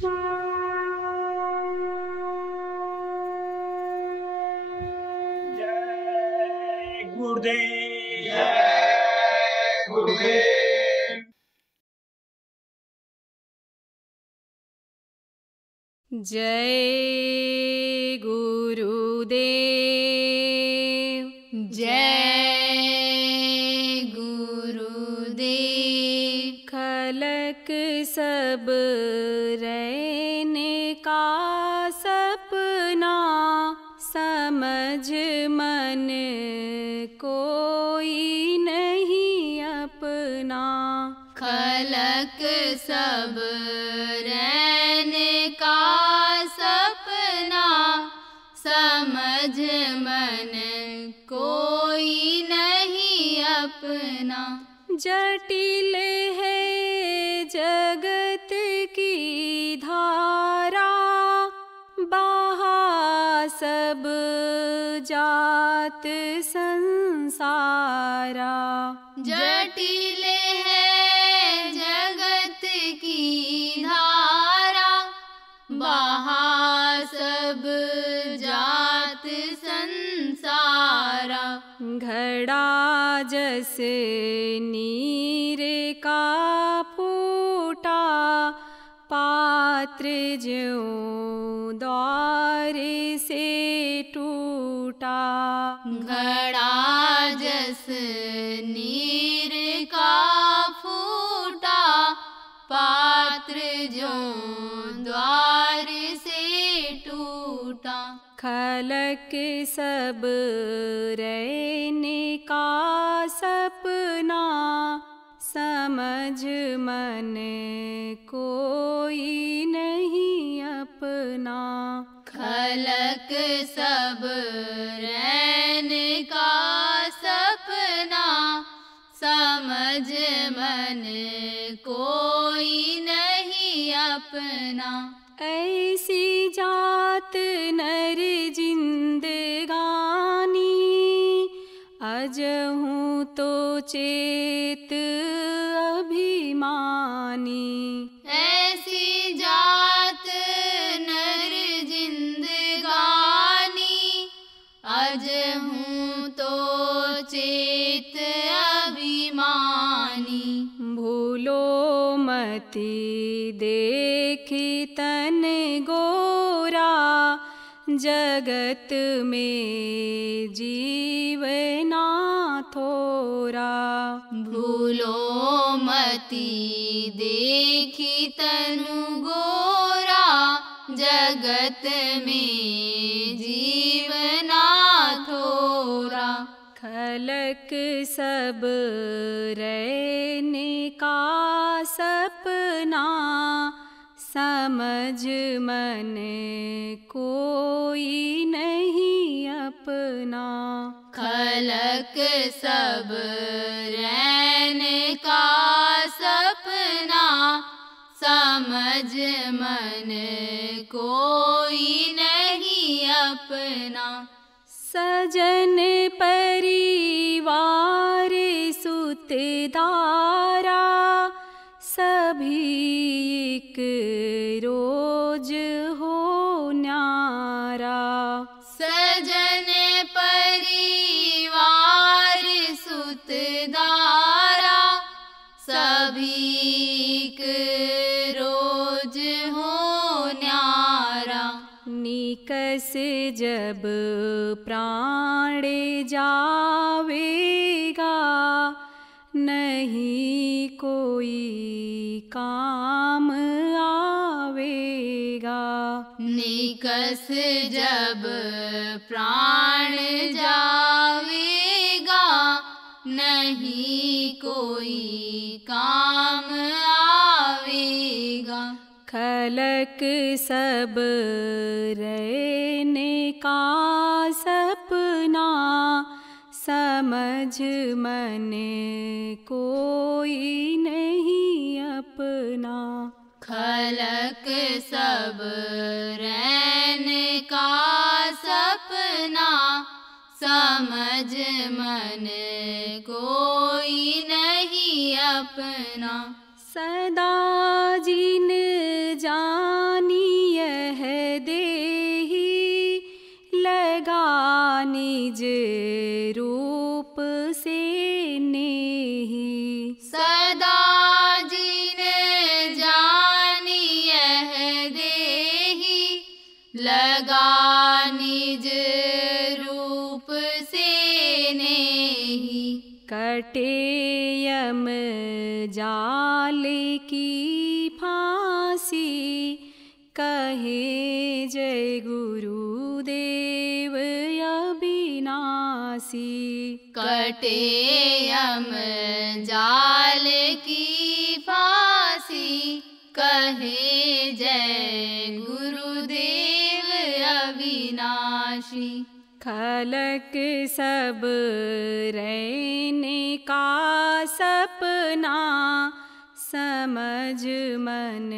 जय गुरुदेव। जय गुरुदेव। जय गुरुदेव। जय गुरुदेव। खलक सब रहने का सपना, समझ मन कोई नहीं अपना। खलक सब रहने का सपना, समझ मन कोई नहीं अपना। जटिल है जगत की धारा, बहा सब जात संसारा। जटिल है जगत की धारा, बहा सब जात संसारा। घड़ा जस नीर का फूटा, पात्र ज्यों द्वार से टूटा। घड़ा जस नीर का फूटा, पात्र ज्यों द्वार से टूटा। खलक सब रहने का सपना, समझ मन कोई नहीं अपना। खलक सब रहने का सपना, समझ मन कोई नहीं अपना। ऐसी जात नर जिंदगानी, अजहूँ तो चेत अभिमानी। ऐसी जात नर जिंदगानी, अजहूँ तो चेत अभिमानी। भूलो मति देखी तन गोरा, जगत में जीवना थोरा। भूलो मति देखी तनु गोरा, जगत में जीवना थोरा। खलक सब रहने का सपना, समझ मन कोई नहीं अपना। खलक सब रहने का सपना, समझ मन कोई नहीं अपना। सजन परिवार सुत दारा, सभी एक रोज हो न्यारा। सजन परिवार सुत दारा, सभी एक रोज हो न्यारा। निकस जब प्राण जावेगा, नहीं कोई काम आवेगा। निकस जब प्राण जावेगा, नहीं कोई काम आवेगा। खलक सब रहने का सपना, समझ मन कोई नहीं अपना। खलक सब रहने का सपना, समझ मन कोई नहीं अपना। सदा जिन जान कटे यम जाल की फांसी, कहे जय गुरुदेव अविनाशी। कटे यम जाल की फांसी, कहे जय गुरुदेव अविनाशी। खलक सब रहने का सपना, समझ मन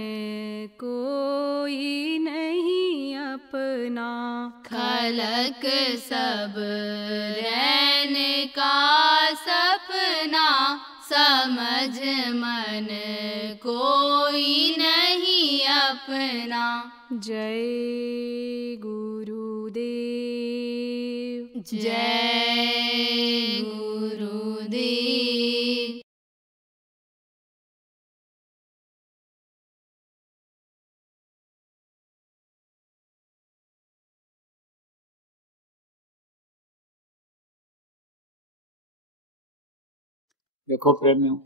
कोई नहीं अपना। खलक सब रहने का सपना, समझ मन कोई नहीं अपना। जय गुरुदेव, जय गुरुदेव। देखो प्रेमियों,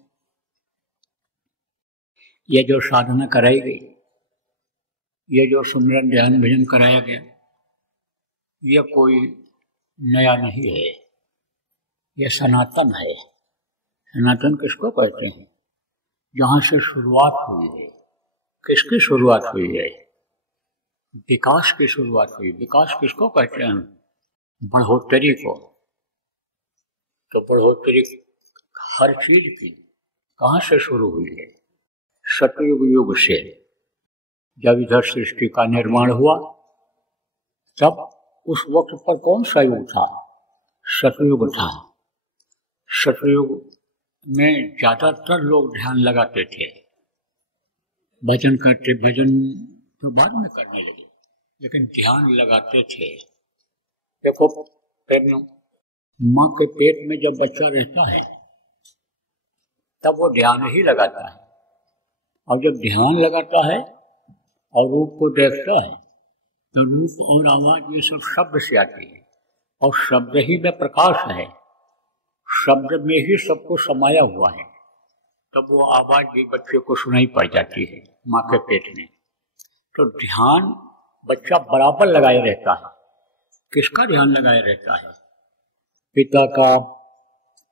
ये जो साधना कराई गई, ये जो सुमिरन ध्यान भजन कराया गया, ये कोई नया नहीं है, ये सनातन है। सनातन किसको कहते हैं? जहाँ से शुरुआत हुई है। किसकी शुरुआत हुई है? विकास की शुरुआत हुई। विकास किसको कहते हैं? बढ़ोतरी को। तो बढ़ोतरी हर चीज की कहाँ से शुरू हुई है? सतयुग युग से। जब इधर सृष्टि का निर्माण हुआ, तब उस वक्त पर कौन सा युग था? सतयुग था। सतयुग में ज्यादातर लोग ध्यान लगाते थे, भजन करते। भजन तो बाद में करने लगे, लेकिन ध्यान लगाते थे। देखो प्रेमियों, माँ के पेट में जब बच्चा रहता है, तब वो ध्यान ही लगाता है। और जब ध्यान लगाता है और रूप को देखता है, तो रूप और आवाज ये सब शब्द से आती है, और शब्द ही में प्रकाश है। शब्द में ही सब कुछ समाया हुआ है। तब वो आवाज भी बच्चे को सुनाई पड़ जाती है माँ के पेट में। तो ध्यान बच्चा बराबर लगाए रहता है। किसका ध्यान लगाए रहता है? पिता का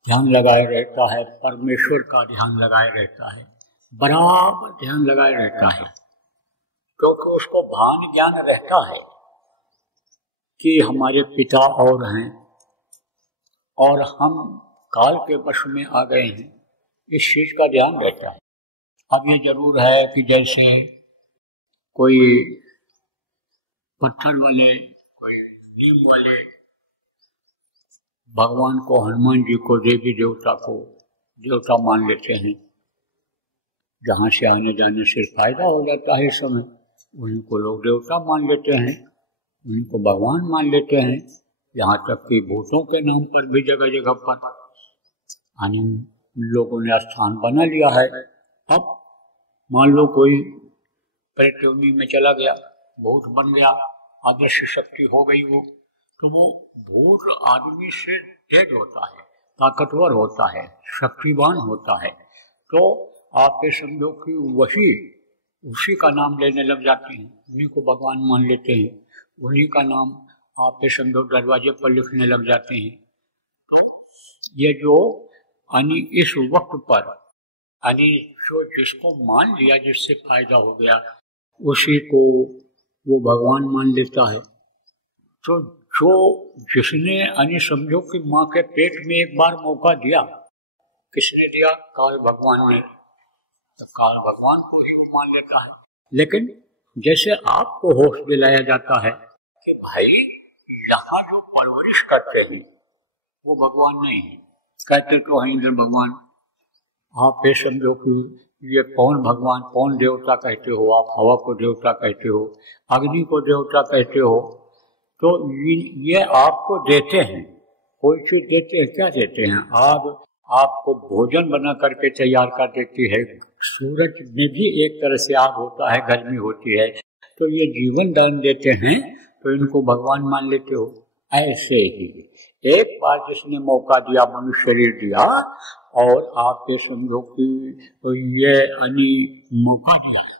ध्यान लगाए रहता है, परमेश्वर का ध्यान लगाए रहता है, बराबर ध्यान लगाए रहता है। क्योंकि उसको भान ज्ञान रहता है कि हमारे पिता और हैं और हम काल के वश में आ गए हैं। इस चीज का ध्यान रहता है। अब ये जरूर है कि जैसे कोई पत्थर वाले, कोई नीम वाले भगवान को, हनुमान जी को, देवी देवता को देवता मान लेते हैं, जहाँ से आने जाने से फायदा हो जाता है इस समय, उन्हीं को लोग देवता मान लेते हैं, उन्हीं को भगवान मान लेते हैं। यहाँ तक कि भूतों के नाम पर भी जगह जगह पर लोगों ने स्थान बना लिया है। अब मान लो कोई प्रेतयोनि में चला गया, भूत बन गया, आदर्श शक्ति हो गई वो, तो वो भूत आदमी से तेज होता है, ताकतवर होता है, शक्तिवान होता है। तो आप ये समझो कि वही उसी का नाम लेने लग जाते हैं, उन्हीं को भगवान मान लेते हैं, उन्हीं का नाम आप ये समझो दरवाजे पर लिखने लग जाते हैं। तो ये जो इस वक्त पर जो जिसको मान लिया, जिससे फायदा हो गया, उसी को वो भगवान मान लेता है। तो जो जिसने समझो कि माँ के पेट में एक बार मौका दिया, किसने दिया? काल भगवान ने। तो काल भगवान को ही वो मान लेता है। लेकिन जैसे आपको होश दिलाया जाता है कि भाई यहाँ जो परवरिश करते हैं वो भगवान नहीं है, कहते तो हैं इधर भगवान। आप ये समझो कि ये कौन भगवान, कौन देवता कहते हो? आप हवा को देवता कहते हो, अग्नि को देवता कहते हो। तो ये आपको देते हैं, कोई चीज देते हैं, क्या देते हैं? आग आपको भोजन बना करके तैयार कर देती है। सूरज में भी एक तरह से आग होता है, गर्मी होती है। तो ये जीवन दान देते हैं, तो इनको भगवान मान लेते हो। ऐसे ही एक बार जिसने मौका दिया, मनुष्य शरीर दिया, और आप ये समझो कि ये मौका दिया है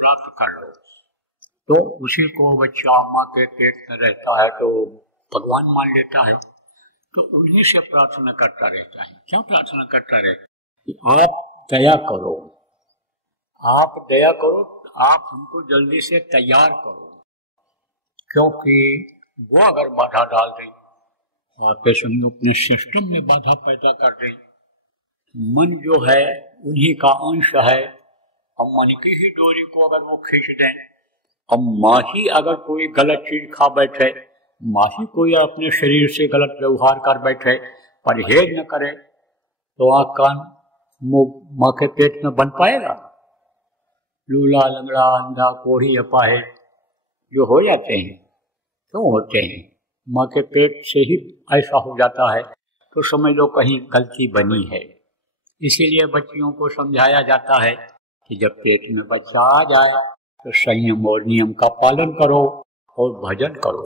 प्राप्त कर लो, तो उसी को बच्चा माँ के पेट में रहता है तो भगवान मान लेता है, तो उन्हीं से प्रार्थना करता रहता है। क्यों प्रार्थना करता रहता है? आप दया करो, आप दया करो, आप हमको जल्दी से तैयार करो, क्योंकि वो अगर बाधा डाल दें, आपके समझो अपने सिस्टम में बाधा पैदा कर दें। मन जो है उन्हीं का अंश है, अब मन की ही डोरी को अगर वो खींच दें, अब माँ ही अगर कोई गलत चीज खा बैठे, माँ ही कोई अपने शरीर से गलत व्यवहार कर बैठे, परहेज न करे, तो आँख कान मुंह माँ के पेट में बन पाएगा? लूला लंगड़ा अंधा कोढ़ी अपाहिज जो हो जाते हैं, क्यों होते हैं? माँ के पेट से ही ऐसा हो जाता है, तो समझ लो कहीं गलती बनी है। इसीलिए बच्चियों को समझाया जाता है कि जब पेट में बच्चा आ जाए तो संयम और नियम का पालन करो और भजन करो,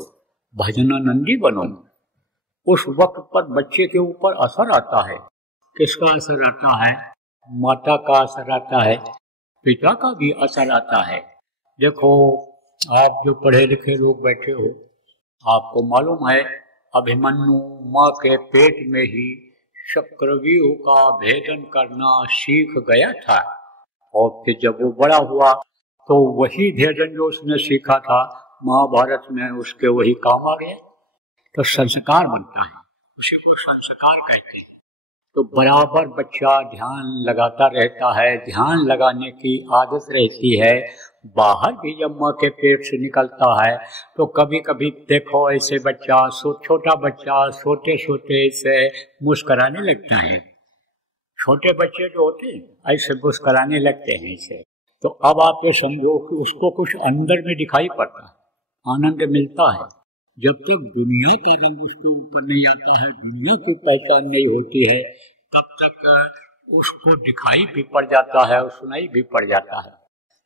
भजनानंदी बनो। उस वक्त पर बच्चे के ऊपर असर आता है। किसका असर आता है? माता का असर आता है, पिता का भी असर आता है। देखो, आप जो पढ़े लिखे लोग बैठे हो, आपको मालूम है अभिमन्यु माँ के पेट में ही चक्रव्यूह का भेदन करना सीख गया था, और फिर जब वो बड़ा हुआ तो वही भेदन जो उसने सीखा था महाभारत में उसके वही काम आ गया। तो संस्कार बनता है, उसी को संस्कार कहते हैं। तो बराबर बच्चा ध्यान लगाता रहता है, ध्यान लगाने की आदत रहती है। बाहर भी जब माँ के पेट से निकलता है तो कभी कभी देखो ऐसे बच्चा, छोटा बच्चा सोते सोते ऐसे मुस्कराने लगता है। छोटे बच्चे जो होते हैं ऐसे मुस्कराने लगते हैं इसे, तो अब आप ये समझो कि उसको कुछ अंदर में दिखाई पड़ता है, आनंद मिलता है। जब तक दुनिया का रंग उसके ऊपर नहीं आता है, दुनिया की पहचान नहीं होती है, तब तक उसको दिखाई भी पड़ जाता है और सुनाई भी पड़ जाता है।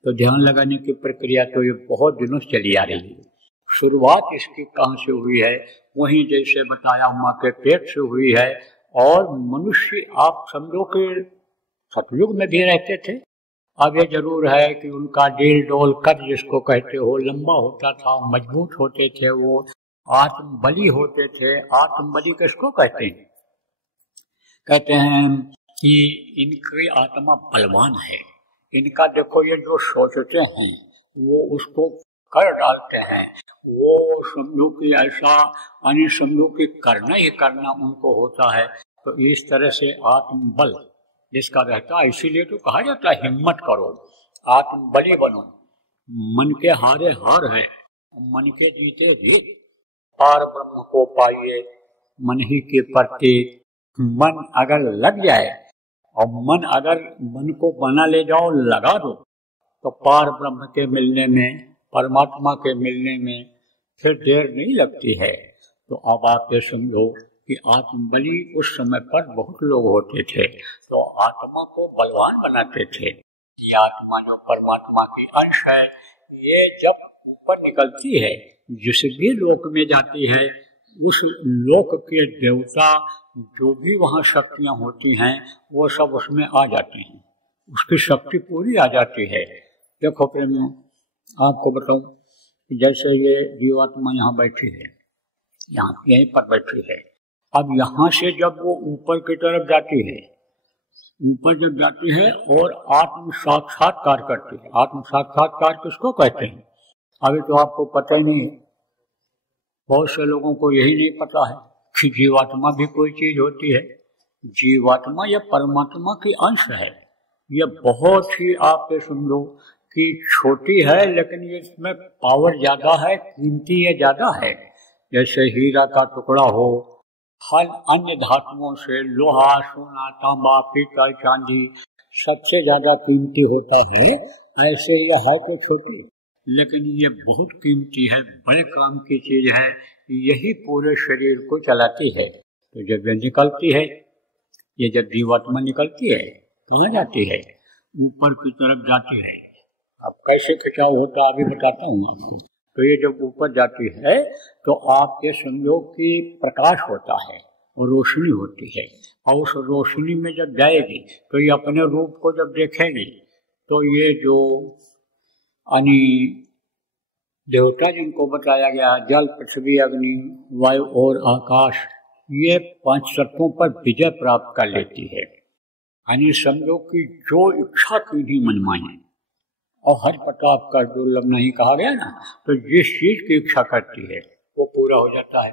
तो ध्यान लगाने की प्रक्रिया तो ये बहुत दिनों से चली आ रही है। शुरुआत इसकी कहाँ से हुई है? वहीं जैसे बताया माँ के पेट से हुई है। और मनुष्य आप समझो कि सतयुग में भी रहते थे। अब ये जरूर है कि उनका डील डोल कद जिसको कहते हो लंबा होता था, मजबूत होते थे, वो आत्मबली होते थे। आत्मबली किसको कहते हैं? कहते हैं कि इनकी आत्मा बलवान है। इनका देखो ये जो सोचते हैं वो उसको कर डालते हैं, वो समझो कि ऐसा यानी समझो कि करना ही करना उनको होता है। तो इस तरह से आत्मबल जिसका रहता है, इसीलिए तो कहा जाता है हिम्मत करो, आत्मबली बनो। मन के हारे हार है, मन के जीते जीत। पार ब्रह्म को पाइए मन ही के प्रति। मन अगर लग जाए और मन को बना ले जाओ, लगा दो, तो पार ब्रह्म के मिलने में, परमात्मा के मिलने में फिर देर नहीं लगती है। तो अब आप ये समझो कि आत्मबली उस समय पर बहुत लोग होते थे, तो आत्मा को बलवान बनाते थे। ये आत्मा जो परमात्मा की अंश है, ये जब ऊपर निकलती है, जिस भी लोक में जाती है, उस लोक के देवता जो भी वहाँ शक्तियाँ होती हैं वो सब उसमें आ जाते हैं, उसकी शक्ति पूरी आ जाती है। देखो प्रेमियों, आपको बताऊं, जैसे ये जीवात्मा यहाँ बैठी है, यहाँ यहीं पर बैठी है। अब यहाँ से जब वो ऊपर की तरफ जाती है, ऊपर जब जाती है और आत्म साक्षात्कार करती है। आत्म साक्षात्कार किसको कहते हैं? अभी तो आपको पता ही नहीं है, बहुत से लोगों को यही नहीं पता है कि जीवात्मा भी कोई चीज होती है। जीवात्मा या परमात्मा की अंश है। ये बहुत ही आप ये समझो कि छोटी है, लेकिन ये इसमें पावर ज्यादा है, कीमती ये ज्यादा है। जैसे हीरा का टुकड़ा हो, हर अन्य धातुओं से लोहा, सोना, तांबा, पीतल, चांदी सबसे ज्यादा कीमती होता है, ऐसे यह है तो छोटी, लेकिन ये बहुत कीमती है, बड़े काम की चीज है। यही पूरे शरीर को चलाती है। तो जब ये निकलती है, ये जब जीवात्मा निकलती है, कहाँ जाती है? ऊपर की तरफ जाती है। अब कैसे खिंचाव होता अभी बताता हूँ आपको। तो ये जब ऊपर जाती है तो आपके संयोग की प्रकाश होता है और रोशनी होती है, और उस रोशनी में जब जाएगी तो ये अपने रूप को जब देखेगी तो ये जो यानी देवता जिनको बताया गया, जल, पृथ्वी, अग्नि, वायु और आकाश, ये 5 तत्वों पर विजय प्राप्त कर लेती है। यानी समझो कि जो इच्छा की भी मनमानी, और हर प्रताप का दुर्लभ नहीं कहा गया ना, तो जिस चीज की इच्छा करती है वो पूरा हो जाता है।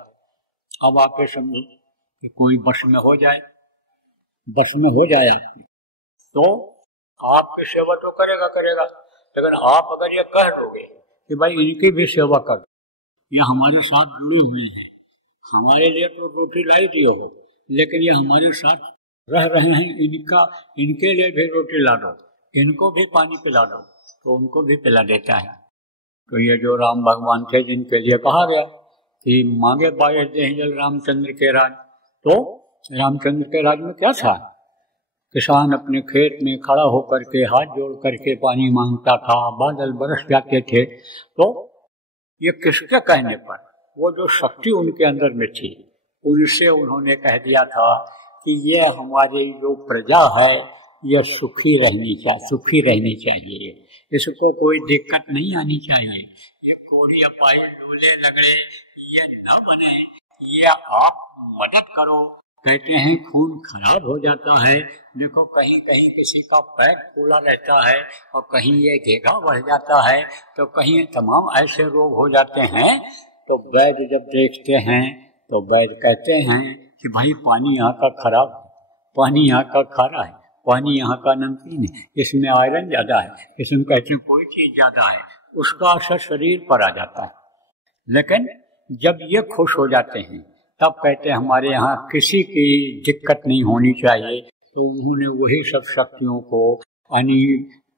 अब आप ये समझो कि कोई बस में हो जाए, आपकी तो आपकी सेवा तो करेगा, लेकिन आप अगर ये कह दोगे कि भाई इनकी भी सेवा कर, ये हमारे साथ जुड़े हुए हैं, हमारे लिए तो रोटी लाई दियो हो, लेकिन ये हमारे साथ रह रहे हैं, इनके लिए भी रोटी ला दो, इनको भी पानी पिला दो, तो उनको भी पिला देता है। तो ये जो राम भगवान थे जिनके लिए कहा गया कि मांगे पाए दे जल रामचंद्र के राज, तो रामचंद्र के राज में क्या था? किसान अपने खेत में खड़ा होकर के हाथ जोड़ करके पानी मांगता था, बादल बरस जाते थे। तो ये किसके कहने पर, वो जो शक्ति उनके अंदर में थी, उनसे उन्होंने कह दिया था कि ये हमारी जो प्रजा है ये सुखी रहनी चाहिए, इसको कोई दिक्कत नहीं आनी चाहिए, ये कोरी अपाई डोले लगड़े ये न बने, ये आप मदद करो। कहते हैं खून खराब हो जाता है, देखो कहीं कहीं किसी का पैर फूला रहता है और कहीं ये घेघा बढ़ जाता है, तो कहीं तमाम ऐसे रोग हो जाते हैं। तो वैद्य जब देखते हैं तो वैद्य कहते हैं कि भाई पानी यहाँ का खराब है, पानी यहाँ का खारा है, पानी यहाँ का नमकीन है, इसमें आयरन ज्यादा है, इसमें कहते हैं कोई चीज ज्यादा है, उसका असर शरीर पर आ जाता है। लेकिन जब ये खुश हो जाते हैं तब कहते हैं हमारे यहाँ किसी की दिक्कत नहीं होनी चाहिए। तो उन्होंने वही सब शक्तियों को यानी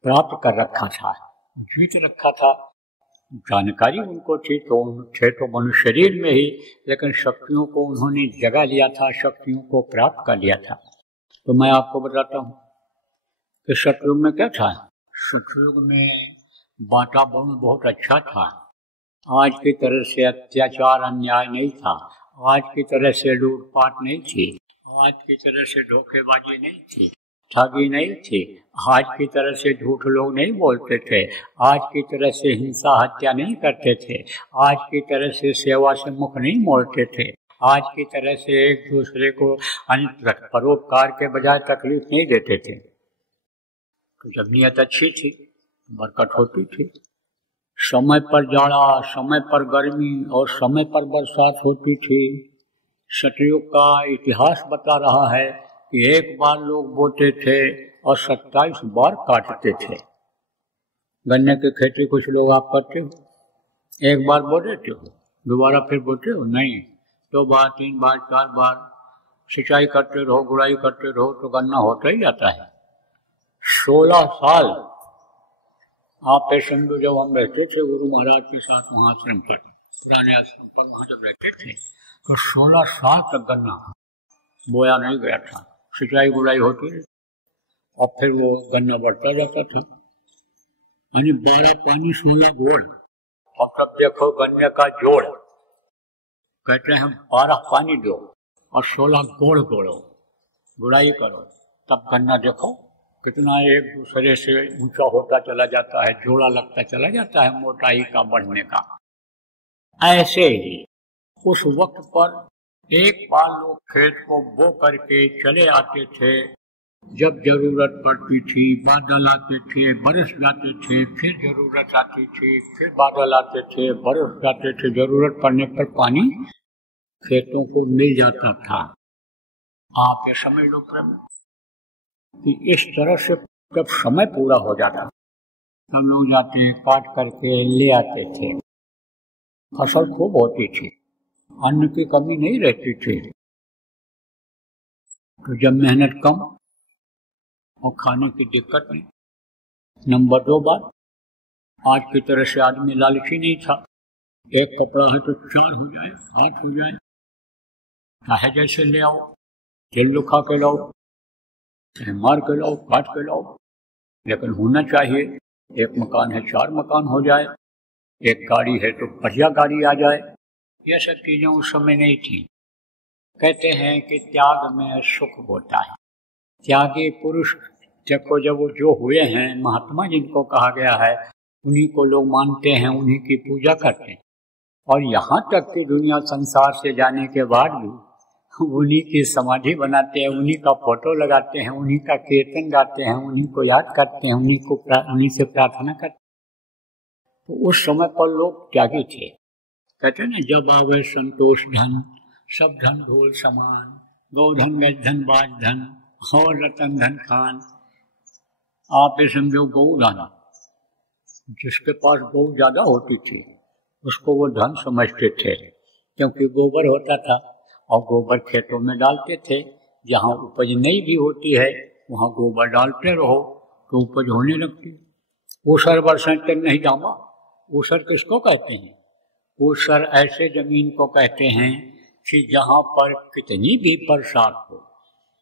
प्राप्त कर रखा था, जीत रखा था, जानकारी उनको थी, तो मनुष्य शरीर में ही, लेकिन शक्तियों को उन्होंने जगा लिया था, शक्तियों को प्राप्त कर लिया था। तो मैं आपको बताता हूँ कि सतयुग में क्या था। सतयुग में वातावरण बहुत अच्छा था, आज की तरह से अत्याचार अन्याय नहीं था, आज की तरह से लूटपाट नहीं थी, आज की तरह से धोखेबाजी नहीं थी, ठगी नहीं थी, आज की तरह से झूठ लोग नहीं बोलते थे, आज की तरह से हिंसा हत्या नहीं करते थे, आज की तरह से सेवा से मुख नहीं मोड़ते थे, आज की तरह से एक दूसरे को परोपकार के बजाय तकलीफ नहीं देते थे। तो जब नियत अच्छी थी बरकत होती थी, समय पर जाड़ा, समय पर गर्मी और समय पर बरसात होती थी। सतयुग का इतिहास बता रहा है कि एक बार लोग बोते थे और 27 बार काटते थे। गन्ने की खेती कुछ लोग आप करते हो, एक बार बो देते हो, दोबारा फिर बोते हो नहीं, 2 बार 3 बार 4 बार सिंचाई करते रहो, गुड़ाई करते रहो, तो गन्ना होता ही जाता है। 16 साल आप पेशेंट जब हम रहते थे गुरु महाराज के साथ वहाँ आश्रम पर, पुराने आश्रम पर वहाँ जब रहते थे, तो 16 साल तक गन्ना बोया नहीं गया था, सिंचाई गुड़ाई होती रही और फिर वो गन्ना बढ़ता जाता था। यानी 12 पानी 16 गोड़, मतलब देखो गन्ने का जोड़, कहते हैं 12 पानी दो और 16 गोड़ गोड़ो, गुड़ाई करो, तब गन्ना देखो कितना एक दूसरे से ऊंचा होता चला जाता है, जोड़ा लगता चला जाता है मोटाई का बढ़ने का। ऐसे ही उस वक्त पर एक बार लोग खेत को बो करके चले आते थे, जब जरूरत पड़ती थी बादल आते थे, बरस जाते थे, फिर जरूरत आती थी, फिर बादल आते थे, बरस जाते थे, जरूरत पड़ने पर पानी खेतों को मिल जाता था। आप ये समझ लो प्रभु कि इस तरह से जब समय पूरा हो जाता हम लोग जाते काट करके ले आते थे, फसल खूब होती थी, अन्न की कमी नहीं रहती थी। तो जब मेहनत कम और खाने की दिक्कत नहीं। नंबर 2 बात, आज की तरह से आदमी लालची नहीं था, एक कपड़ा है तो 4 हो जाए, 8 हो जाए, चाहे जैसे ले आओ, तेल दुखा के लाओ, मार के लाओ, काट के लाओ, लेकिन होना चाहिए एक मकान है 4 मकान हो जाए, एक गाड़ी है तो बढ़िया गाड़ी आ जाए, यह सब चीजें उस समय नहीं थी। कहते हैं कि त्याग में सुख होता है। त्यागी पुरुष देखो, जब वो जो हुए हैं महात्मा जिनको कहा गया है, उन्हीं को लोग मानते हैं, उन्हीं की पूजा करते हैं। और यहाँ तक कि दुनिया संसार से जाने के बाद भी उन्हीं की समाधि बनाते हैं, उन्हीं का फोटो लगाते हैं, उन्हीं का कीर्तन गाते हैं, उन्हीं को याद करते हैं, उन्हीं से प्रार्थना करते हैं। तो उस समय पर लोग त्यागी थे। कहते ना, जब आवे संतोष धन, सब धन ढोल समान, गौधन गज धन बाज धन और रतन धन खान। आप ये समझो, गौ धन, जिसके पास गौ ज्यादा होती थी उसको वो धन समझते थे, क्योंकि गोबर होता था और गोबर खेतों में डालते थे। जहाँ उपज नहीं भी होती है वहाँ गोबर डालते रहो तो उपज होने लगती। ऊसर बरसते नहीं जामा। ऊसर किसको कहते हैं? ऊसर ऐसे जमीन को कहते हैं कि जहाँ पर कितनी भी बरसात हो,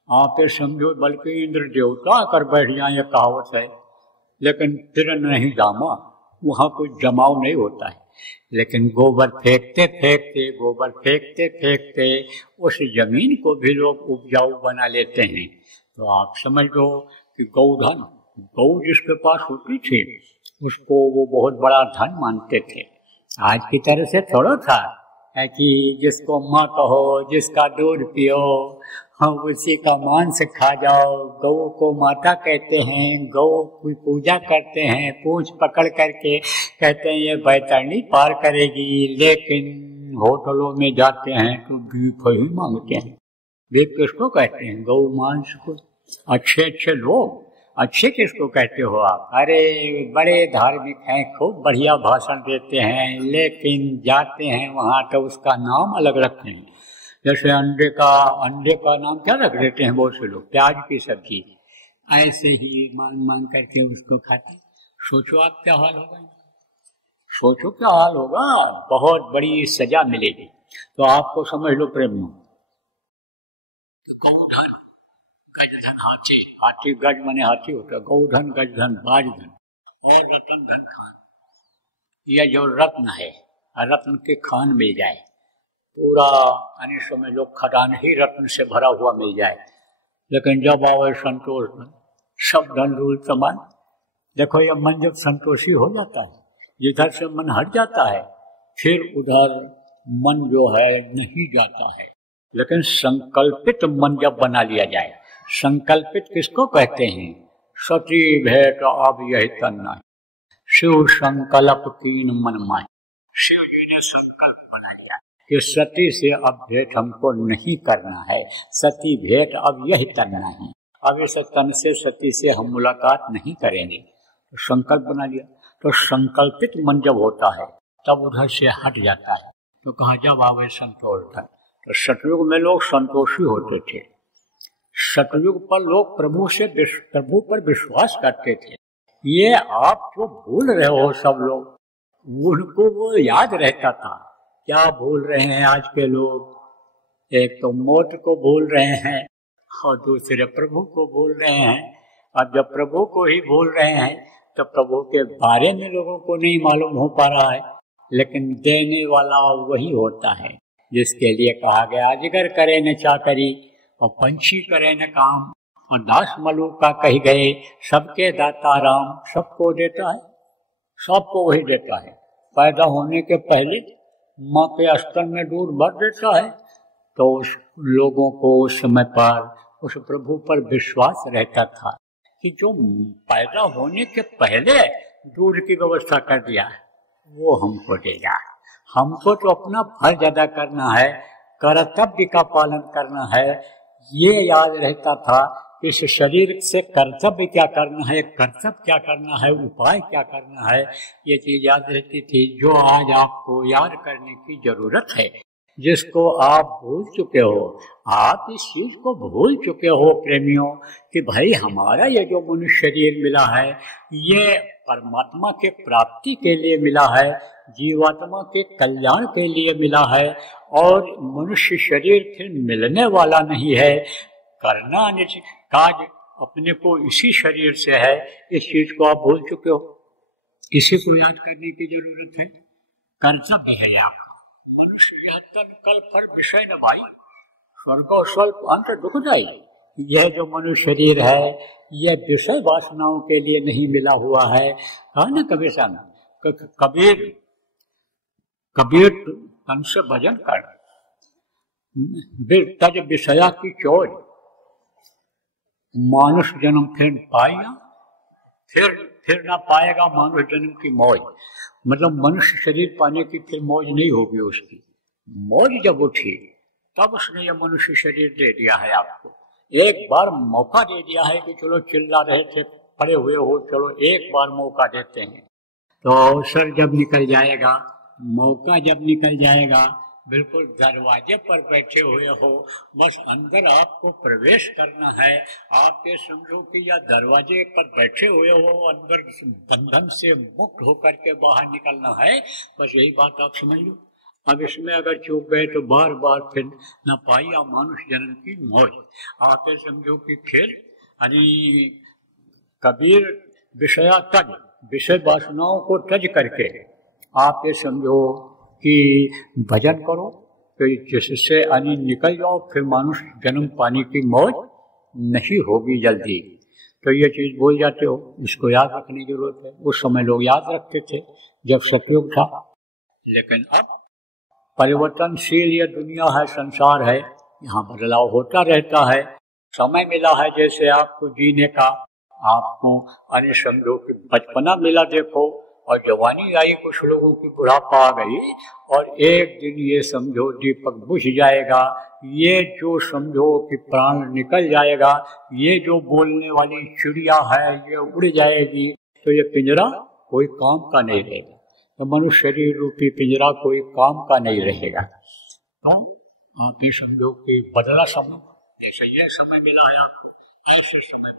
आप ये समझो बल्कि इंद्र देवता आकर बैठ जाए, ये कहावत है, लेकिन फिर नहीं जामा, वहाँ कोई जमाव नहीं होता है। लेकिन गोबर फेंकते फेंकते उस जमीन को भी लोग उपजाऊ बना लेते हैं। तो आप समझ लो कि गौधन, गौ जिसके पास होती थी उसको वो बहुत बड़ा धन मानते थे। आज की तरह से थोड़ा था कि जिसको माँ कहो, जिसका दूध पियो, हाँ उसी का मांस खा जाओ। गौ को माता कहते हैं, गौ की पूजा करते हैं, पूंछ पकड़ करके कहते हैं ये बैतरणी पार करेगी। लेकिन होटलों में जाते हैं तो बीफ ही मांगते हैं। बीफ किसको कहते हैं? गौ मांस को। अच्छे लोग, अच्छे किसको कहते हो आप? अरे बड़े धार्मिक हैं, खूब बढ़िया भाषण देते हैं, लेकिन जाते हैं वहाँ तो उसका नाम अलग रखते हैं। जैसे अंडे का नाम क्या रख देते हैं बहुत से लोग? प्याज की सब्जी। ऐसे ही मांग करके उसको खाते। सोचो आप क्या हाल होगा, सोचो क्या हाल होगा, बहुत बड़ी सजा मिलेगी। तो आपको समझ लो प्रेम, गौधन गजधन हाथी, हाथी गज माने हाथी होता है, गौधन गजधन बाजधन और रतन धन खान। यह जो रत्न है, रत्न के खान मिल जाए, पूरा अन्य समय लोग खदान ही रत्न से भरा हुआ मिल जाए। लेकिन जब आवे संतोष धन, सब धन ढोल समान। देखो ये मन जब संतोषी हो जाता है, जिधर से मन हट जाता है फिर उधर मन जो है नहीं जाता है। लेकिन संकल्पित मन जब बना लिया जाए, संकल्पित किसको कहते हैं? सती भेंट अब यही तन्ना, शिव संकल्प कीन मन माय। शिव जी ने संकल्प बनाया कि सती से अब भेंट हमको नहीं करना है, सती भेंट अब यही तन्ना है, अब इस तन से सती से हम मुलाकात नहीं करेंगे। तो संकल्प बना लिया। तो संकल्पित मन जब होता है तब उधर से हट जाता है। तो कहा जब आवे संतोष धन। तो सतयुग में लोग संतोषी होते थे। सतयुग पर लोग प्रभु पर विश्वास करते थे। ये आप जो भूल रहे हो सब लोग, उनको वो याद रहता था। क्या भूल रहे हैं आज के लोग? एक तो मौत को भूल रहे हैं और दूसरे प्रभु को भूल रहे हैं। अब जब प्रभु को ही भूल रहे हैं तो प्रभु के बारे में लोगों को नहीं मालूम हो पा रहा है। लेकिन देने वाला वही होता है जिसके लिए कहा गया अजगर करे न चाकरी और पंछी करे न काम, और दास मलूका कही गए सबके दाता राम। सबको देता है, सबको वही देता है। पैदा होने के पहले माँ के स्तन में दूध भर देता है। तो उस लोगों को उस समय पर उस प्रभु पर विश्वास रहता था कि जो पैदा होने के पहले दूध की व्यवस्था कर दिया है वो हमको देगा। हमको तो अपना फर्ज अदा करना है, कर्तव्य का पालन करना है। ये याद रहता था इस शरीर से कर्तव्य क्या करना है, कर्तव्य क्या करना है, उपाय क्या करना है, ये चीज याद रहती थी। जो आज आपको याद करने की जरूरत है, जिसको आप भूल चुके हो। आप इस चीज को भूल चुके हो प्रेमियों कि भाई हमारा ये जो मनुष्य शरीर मिला है ये परमात्मा के प्राप्ति के लिए मिला है, जीवात्मा के कल्याण के लिए मिला है, और मनुष्य शरीर फिर मिलने वाला नहीं है। करना काज अपने को इसी शरीर से है। इस चीज को आप भूल चुके हो, इसी को याद करने की जरूरत है। कर्तव्य है आपका। मनुष्य यह तन कल फल विषय न भाई, स्वर्ग और स्वल्प अंत दुखदाई। यह जो मनुष्य शरीर है यह विषय वासनाओं के लिए नहीं मिला हुआ है। कहा ना कबीर साहब, कबीर तन से भजन कर, तज विषया की चोज, मानुष जन्म फिर पाएगा, फिर ना पाएगा मानुष जन्म की मौज। मतलब मनुष्य शरीर पाने की फिर मौज नहीं होगी उसकी। मौज जब उठी तब उसने यह मनुष्य शरीर दे दिया है आपको। एक बार मौका दे दिया है कि चलो चिल्ला रहे थे पड़े हुए हो, चलो एक बार मौका देते हैं। तो अवसर जब निकल जाएगा, मौका जब निकल जाएगा, बिल्कुल दरवाजे पर बैठे हुए हो, बस अंदर आपको प्रवेश करना है। आप ये समझो कि या दरवाजे पर बैठे हुए हो, अंदर बंधन से मुक्त होकर के बाहर निकलना है, बस यही बात आप समझ लो। अब इसमें अगर चूक गए तो बार बार फिर न पाइया मानुष जन्म की मौज। आप ये समझो कि फिर कबीर विषया तज, विषय वासनाओं को तज करके आप ये समझो कि भजन करो, तो जिससे निकल जाओ, फिर मानुष जन्म पाने की मौज नहीं होगी जल्दी। तो ये चीज बोल जाते हो, इसको याद रखने की जरूरत है। उस समय लोग याद रखते थे जब सतयुग था, लेकिन अब परिवर्तनशील ये दुनिया है, संसार है, यहाँ बदलाव होता रहता है। समय मिला है जैसे आपको जीने का, आपको समझो कि बचपना मिला देखो, और जवानी आई, कुछ लोगों की बुढ़ापा आ गई, और एक दिन ये समझो दीपक बुझ जाएगा, ये जो समझो कि प्राण निकल जाएगा, ये जो बोलने वाली चिड़िया है ये उड़ जाएगी, तो ये पिंजरा कोई काम का नहीं रहेगा। तो मनुष्य शरीर रूपी पिंजरा कोई काम का नहीं रहेगा। तो आप ये समझो कि बदला समय, जैसे यह समय मिला है आपको, ऐसे समय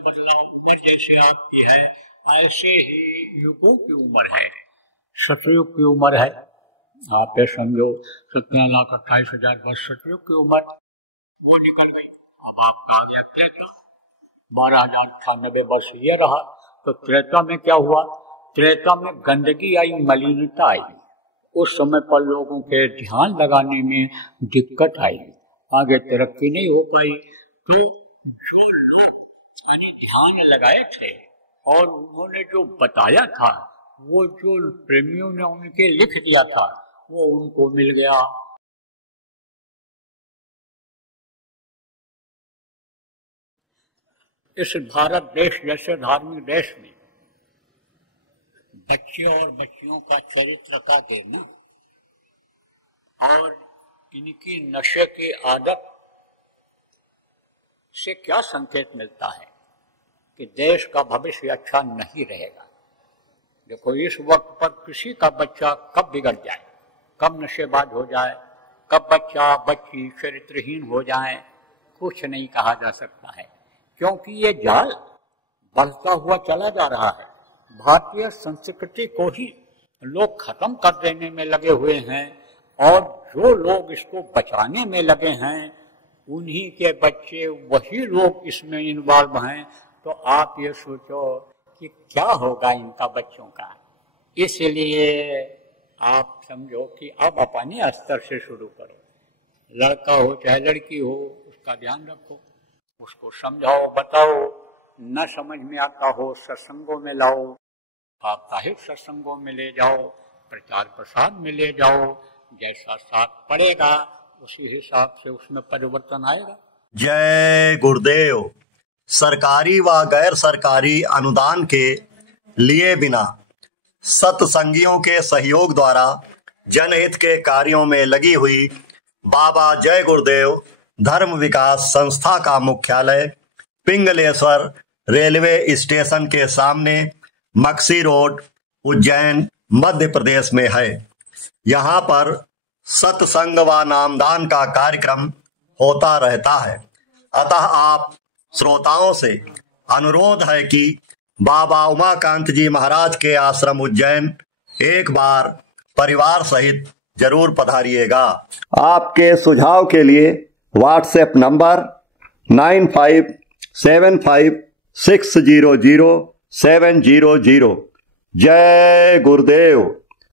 बदला और जैसे आपकी है ऐसे ही युगों की उम्र है। सतयुग की उम्र है, आप ये समझो 17,28,000 वर्ष सतयुग की उम्र वो निकल गई। अब आपका आ गया त्रेता, 12,098 वर्ष ये रहा। तो त्रेता में क्या हुआ? त्रेता में गंदगी आई, मलिनता आई। उस समय पर लोगों के ध्यान लगाने में दिक्कत आई, आगे तरक्की नहीं हो पाई। तो जो लोग ध्यान लगाए थे और उन्होंने जो बताया था, वो जो प्रेमियों ने उनके लिख दिया था, वो उनको मिल गया। इस भारत देश जैसे धार्मिक देश में बच्चियों और बच्चियों का चरित्र का गिरना और इनकी नशे की आदत से क्या संकेत मिलता है कि देश का भविष्य अच्छा नहीं रहेगा। देखो, इस वक्त पर किसी का बच्चा कब बिगड़ जाए, कब नशेबाज हो जाए, कब बच्चा बच्ची चरित्रहीन हो जाए, कुछ नहीं कहा जा सकता है, क्योंकि ये जाल बढ़ता हुआ चला जा रहा है। भारतीय संस्कृति को ही लोग खत्म कर देने में लगे हुए हैं, और जो लोग इसको बचाने में लगे हैं उन्हीं के बच्चे, वही लोग इसमें इन्वॉल्व हैं। तो आप ये सोचो कि क्या होगा इनका बच्चों का। इसलिए आप समझो कि अब अपने स्तर से शुरू करो। लड़का हो चाहे लड़की हो, उसका ध्यान रखो, उसको समझाओ, बताओ। न समझ में आता हो, सत्संगों में लाओ, साप्ताहिक सत्संगों में ले जाओ, प्रचार प्रसार में ले जाओ। जैसा साथ पड़ेगा उसी हिसाब से उसमें परिवर्तन आएगा। जय गुरुदेव। सरकारी व गैर सरकारी अनुदान के लिए बिना सत्संगियों के सहयोग द्वारा जनहित के कार्यों में लगी हुई बाबा जय गुरुदेव धर्म विकास संस्था का मुख्यालय पिंगलेश्वर रेलवे स्टेशन के सामने मक्सी रोड, उज्जैन, मध्य प्रदेश में है। यहाँ पर सत्संग व नामदान का कार्यक्रम होता रहता है। अतः आप श्रोताओं से अनुरोध है कि बाबा उमाकांत जी महाराज के आश्रम उज्जैन एक बार परिवार सहित जरूर पधारिएगा। आपके सुझाव के लिए व्हाट्सएप नंबर 9575600700। जय गुरुदेव।